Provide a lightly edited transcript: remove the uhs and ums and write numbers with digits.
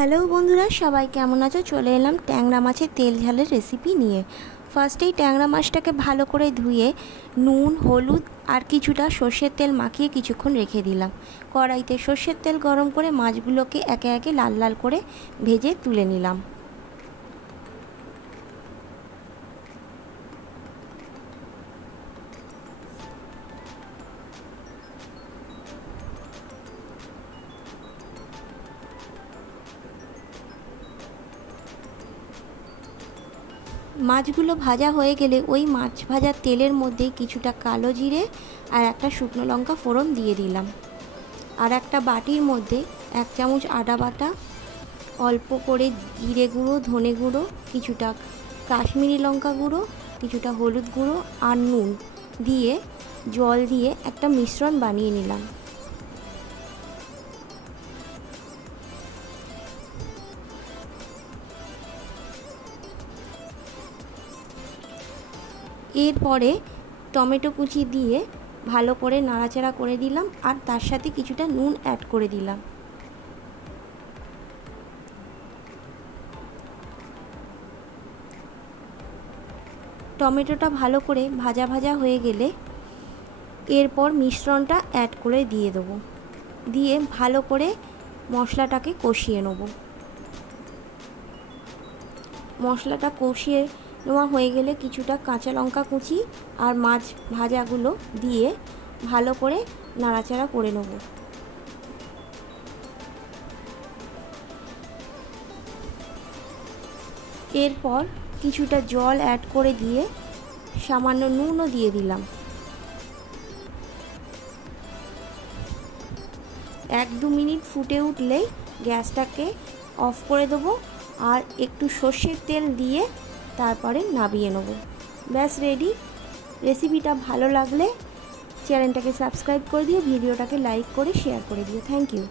Hello বন্ধুরা, সবাই কেমন আছো? চলে এলাম ট্যাংরা মাছের তেল ঝালের রেসিপি নিয়ে। ফার্স্টেই ট্যাংরা মাছটাকে ভালো করে ধুয়ে নুন, হলুদ আর কিছুটা সর্ষের তেল মাখিয়ে কিছুক্ষণ রেখে দিলাম। কড়াইতে সর্ষের তেল গরম করে মাছগুলোকে একে একে লাল লাল করে ভেজে তুলে নিলাম। মাছগুলো ভাজা হয়ে গেলে ওই মাছ ভাজার তেলের মধ্যে কিছুটা কালো জিরে আর একটা শুকনো লঙ্কা ফোড়ন দিয়ে দিলাম। আর একটা বাটির মধ্যে 1 চামচ আদা বাটা, অল্প করে জিরে গুঁড়ো, ধনে গুঁড়ো, কিছুটা কাশ্মীরি লঙ্কা গুঁড়ো, কিছুটা হলুদ গুঁড়ো আর নুন দিয়ে জল দিয়ে একটা মিশ্রণ বানিয়ে নিলাম। এরপরে টমেটো কুচি দিয়ে ভালো করে নাড়াচাড়া করে দিলাম আর তার সাথে কিছুটা নুন অ্যাড করে দিলাম। টমেটোটা ভালো করে ভাজা ভাজা হয়ে গেলে এরপর মিশ্রণটা অ্যাড করে দিয়ে দেবো, দিয়ে ভালো করে মশলাটাকে কষিয়ে নেব। মশলাটা কষিয়ে নেওয়া হয়ে গেলে কিছুটা কাঁচা লঙ্কা কুচি আর মাছ ভাজাগুলো দিয়ে ভালো করে নাড়াচাড়া করে নেব। এরপর কিছুটা জল অ্যাড করে দিয়ে সামান্য নুনও দিয়ে দিলাম। 1-2 মিনিট ফুটে উঠলেই গ্যাসটাকে অফ করে দেবো আর একটু সর্ষের তেল দিয়ে তারপরে নামিয়ে নেব। ব্যাস রেডি। রেসিপিটা ভালো লাগলে চ্যানেলটাকে সাবস্ক্রাইব করে দিও, ভিডিওটাকে লাইক করে শেয়ার করে দিও। Thank you.